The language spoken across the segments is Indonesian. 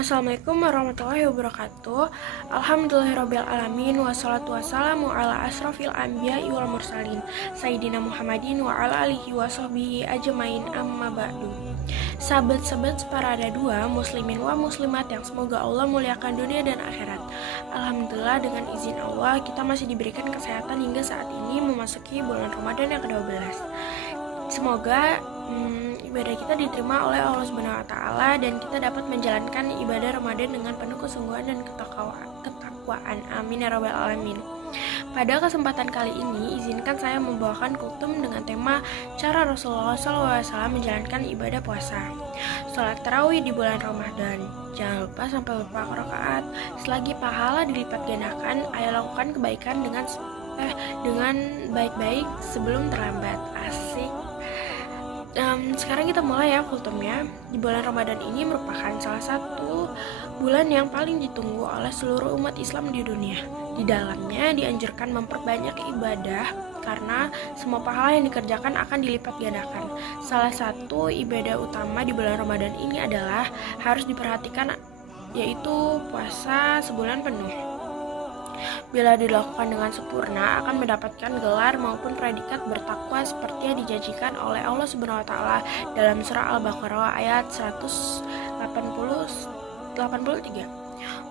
Assalamualaikum warahmatullahi wabarakatuh. Alhamdulillahirrabbilalamin. Wassalatu wassalamu ala asrafil anbiya'i wal mursalin Sayyidina Muhammadin wa ala alihi wa sahbihi ajmain, amma ba'du. Sahabat-sahabat separada dua, muslimin wa muslimat yang semoga Allah muliakan dunia dan akhirat. Alhamdulillah, dengan izin Allah kita masih diberikan kesehatan hingga saat ini memasuki bulan Ramadan yang ke-12. Semoga ibadah kita diterima oleh Allah Subhanahu wa taala dan kita dapat menjalankan ibadah Ramadan dengan penuh kesungguhan dan ketakwaan. Amin ya rabbal alamin. Pada kesempatan kali ini, izinkan saya membawakan kultum dengan tema cara Rasulullah SAW menjalankan ibadah puasa. Salat tarawih di bulan Ramadan. Jangan lupa sampai beberapa rakaat. Selagi pahala dilipat gandakan, ayo lakukan kebaikan dengan baik-baik sebelum terlambat. Asik. Sekarang kita mulai ya kultumnya. Di bulan Ramadan ini merupakan salah satu bulan yang paling ditunggu oleh seluruh umat Islam di dunia. Di dalamnya dianjurkan memperbanyak ibadah karena semua pahala yang dikerjakan akan dilipat gandakan. Salah satu ibadah utama di bulan Ramadan ini adalah harus diperhatikan, yaitu puasa sebulan penuh. Bila dilakukan dengan sempurna akan mendapatkan gelar maupun predikat bertakwa seperti yang dijanjikan oleh Allah Subhanahu wa taala dalam surah Al-Baqarah ayat 183.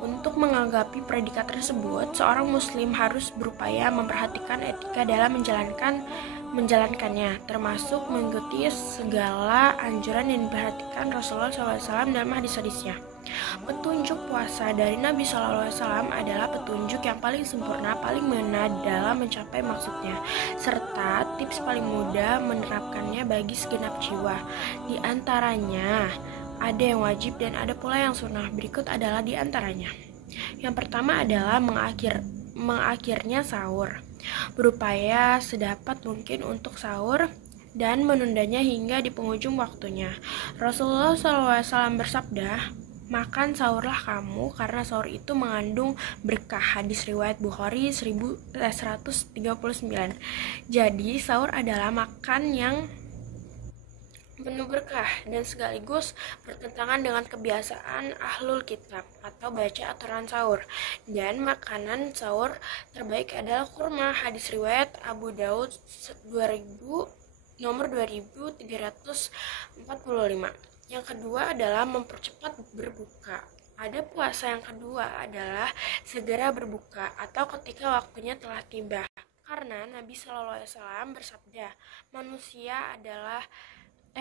Untuk menanggapi predikat tersebut, seorang muslim harus berupaya memperhatikan etika dalam menjalankannya, termasuk mengikuti segala anjuran yang diperhatikan Rasulullah SAW dalam hadis-hadisnya. Petunjuk puasa dari Nabi SAW adalah petunjuk yang paling sempurna, paling mengena dalam mencapai maksudnya, serta tips paling mudah menerapkannya bagi segenap jiwa. Di antaranya ada yang wajib dan ada pula yang sunnah. Berikut adalah di antaranya. Yang pertama adalah mengakhirnya sahur. Berupaya sedapat mungkin untuk sahur dan menundanya hingga di penghujung waktunya. Rasulullah SAW bersabda, "Makan sahurlah kamu karena sahur itu mengandung berkah." Hadis riwayat Bukhari 1139. Jadi sahur adalah makan yang penuh berkah dan sekaligus bertentangan dengan kebiasaan ahlul kitab atau baca aturan sahur. Dan makanan sahur terbaik adalah kurma. Hadis riwayat Abu Daud nomor 2345. Yang kedua adalah mempercepat berbuka. Ada puasa yang kedua adalah segera berbuka atau ketika waktunya telah tiba. Karena Nabi SAW bersabda,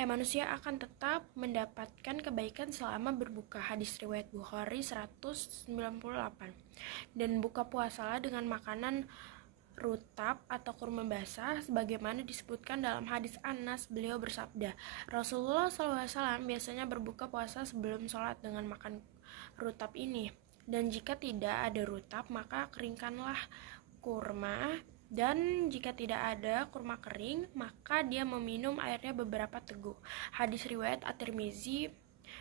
manusia akan tetap mendapatkan kebaikan selama berbuka. Hadis riwayat Bukhari 198. Dan buka puasalah dengan makanan rutab atau kurma basah sebagaimana disebutkan dalam hadis Anas. Beliau bersabda, Rasulullah SAW biasanya berbuka puasa sebelum sholat dengan makan rutab ini, dan jika tidak ada rutab maka keringkanlah kurma, dan jika tidak ada kurma kering maka dia meminum airnya beberapa teguk. Hadis riwayat At-Tirmizi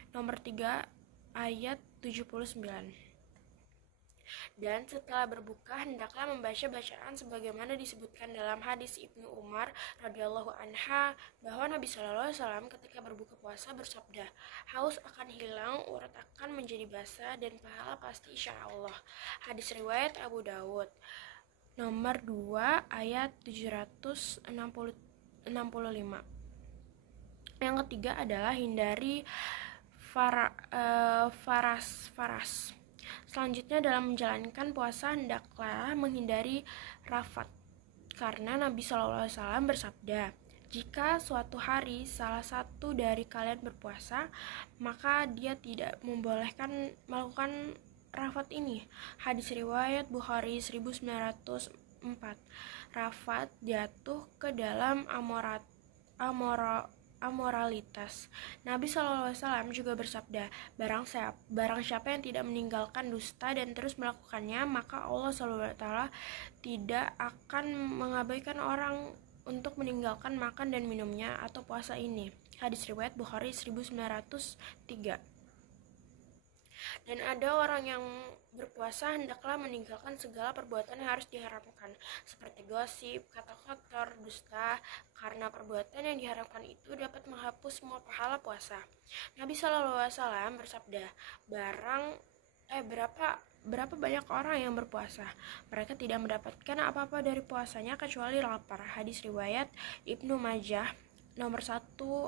nomor 3 ayat 79. Dan setelah berbuka hendaklah membaca bacaan sebagaimana disebutkan dalam hadis Ibnu Umar radhiyallahu anha bahwa Nabi SAW ketika berbuka puasa bersabda, haus akan hilang, urat akan menjadi basah, dan pahala pasti insyaallah. Hadis riwayat Abu Dawud nomor 2 ayat 765. Yang ketiga adalah hindari faras. Selanjutnya dalam menjalankan puasa hendaklah menghindari rafat, karena Nabi SAW bersabda, jika suatu hari salah satu dari kalian berpuasa, maka dia tidak membolehkan melakukan rafat ini. Hadis riwayat Bukhari 1904. Rafat jatuh ke dalam amoralitas. Nabi SAW juga bersabda, barang siapa yang tidak meninggalkan dusta dan terus melakukannya, maka Allah SWT tidak akan mengabaikan orang untuk meninggalkan makan dan minumnya atau puasa ini. Hadis riwayat Bukhari 1903. Dan ada orang yang berpuasa hendaklah meninggalkan segala perbuatan yang harus diharamkan, seperti gosip, kata kotor, dusta, karena perbuatan yang diharamkan itu dapat menghapus semua pahala puasa. Nabi SAW bersabda, berapa banyak orang yang berpuasa, mereka tidak mendapatkan apa-apa dari puasanya kecuali lapar. Hadis riwayat Ibnu Majah nomor 1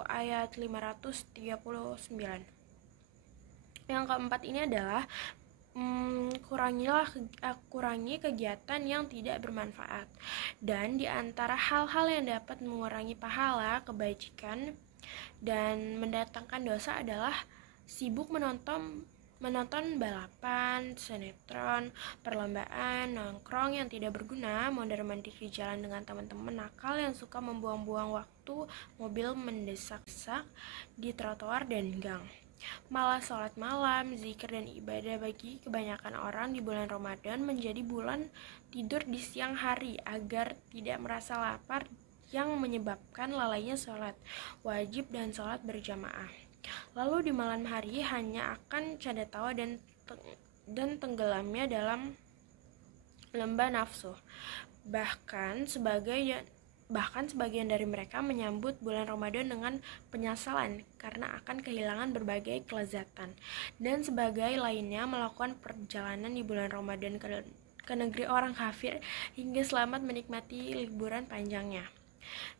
ayat 539. Yang keempat ini adalah kurangi kegiatan yang tidak bermanfaat. Dan di antara hal-hal yang dapat mengurangi pahala kebajikan dan mendatangkan dosa adalah sibuk menonton balapan, sinetron, perlombaan, nongkrong yang tidak berguna, mondar-mandir di jalan dengan teman-teman nakal yang suka membuang-buang waktu, mobil mendesak-desak di trotoar dan gang. Malah sholat malam, zikir dan ibadah bagi kebanyakan orang di bulan Ramadan menjadi bulan tidur di siang hari agar tidak merasa lapar yang menyebabkan lalainya sholat wajib dan sholat berjamaah. Lalu di malam hari hanya akan canda tawa dan tenggelamnya dalam lembah nafsu. Bahkan sebagian dari mereka menyambut bulan Ramadan dengan penyesalan karena akan kehilangan berbagai kelezatan, dan sebagai lainnya melakukan perjalanan di bulan Ramadan ke negeri orang kafir hingga selamat menikmati liburan panjangnya.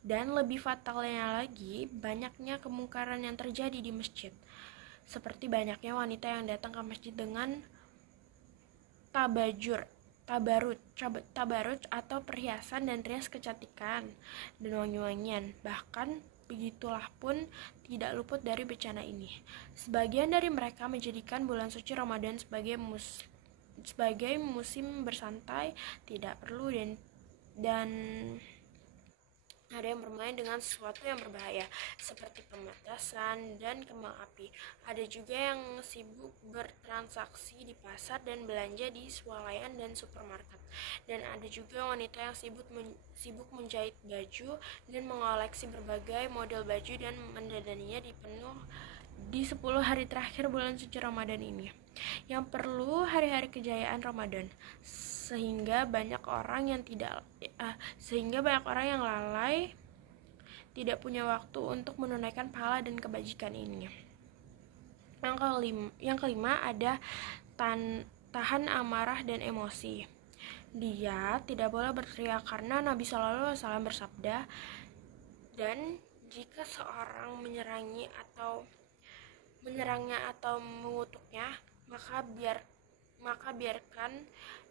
Dan lebih fatalnya lagi, banyaknya kemungkaran yang terjadi di masjid, seperti banyaknya wanita yang datang ke masjid dengan tabaruj atau perhiasan dan rias kecantikan dan wangi-wangian. Bahkan begitulah pun tidak luput dari bencana ini. Sebagian dari mereka menjadikan bulan suci Ramadan sebagai musim bersantai, tidak perlu dan ada yang bermain dengan sesuatu yang berbahaya seperti pemetasan dan kembang api. Ada juga yang sibuk bertransaksi di pasar dan belanja di swalayan dan supermarket. Dan ada juga wanita yang sibuk menjahit baju dan mengoleksi berbagai model baju dan mendandaninya di 10 hari terakhir bulan suci Ramadan ini, yang perlu hari-hari kejayaan Ramadan, sehingga banyak orang yang lalai, tidak punya waktu untuk menunaikan pahala dan kebajikan ini. Yang kelima ada tahan amarah dan emosi. Dia tidak boleh berteriak karena Nabi SAW bersabda, dan jika seorang menyerangnya atau mengutuknya, maka biarkan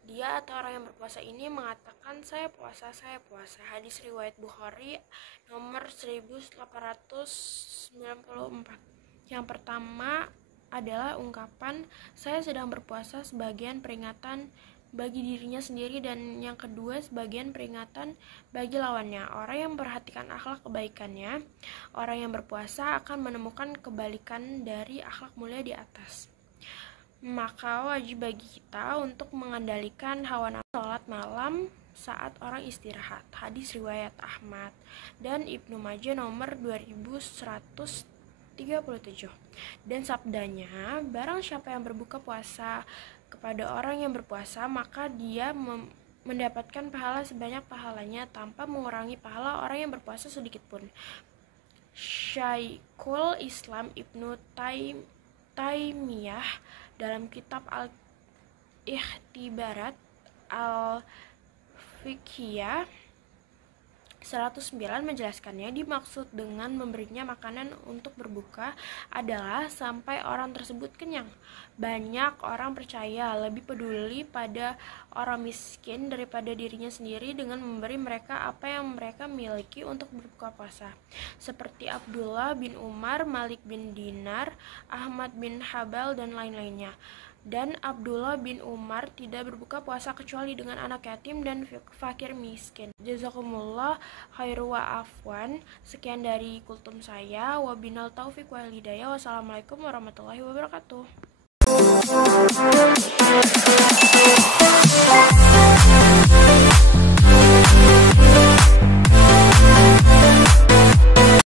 dia atau orang yang berpuasa ini mengatakan saya puasa. Hadis riwayat Bukhari nomor 1894. Yang pertama adalah ungkapan saya sedang berpuasa sebagian peringatan bagi dirinya sendiri, dan yang kedua sebagian peringatan bagi lawannya. Orang yang memperhatikan akhlak kebaikannya, orang yang berpuasa akan menemukan kebalikan dari akhlak mulia di atas. Maka wajib bagi kita untuk mengendalikan hawa nafsu sholat malam saat orang istirahat. Hadis riwayat Ahmad dan Ibnu Majah nomor 2137. Dan sabdanya, barang siapa yang berbuka puasa kepada orang yang berpuasa, maka dia mendapatkan pahala sebanyak pahalanya tanpa mengurangi pahala orang yang berpuasa sedikit pun. Syekhul Islam Ibnu Taimiyah dalam kitab Al-Ikhtibarat Al-Fiqhiyah 109 menjelaskannya, dimaksud dengan memberinya makanan untuk berbuka adalah sampai orang tersebut kenyang. Banyak orang percaya lebih peduli pada orang miskin daripada dirinya sendiri dengan memberi mereka apa yang mereka miliki untuk berbuka puasa, seperti Abdullah bin Umar, Malik bin Dinar, Ahmad bin Habal, dan lain-lainnya. Dan Abdullah bin Umar tidak berbuka puasa kecuali dengan anak yatim dan fakir miskin. Jazakumullah khairu wa afwan. Sekian dari kultum saya. Wabinal taufiq wal hidayah. Wassalamualaikum warahmatullahi wabarakatuh.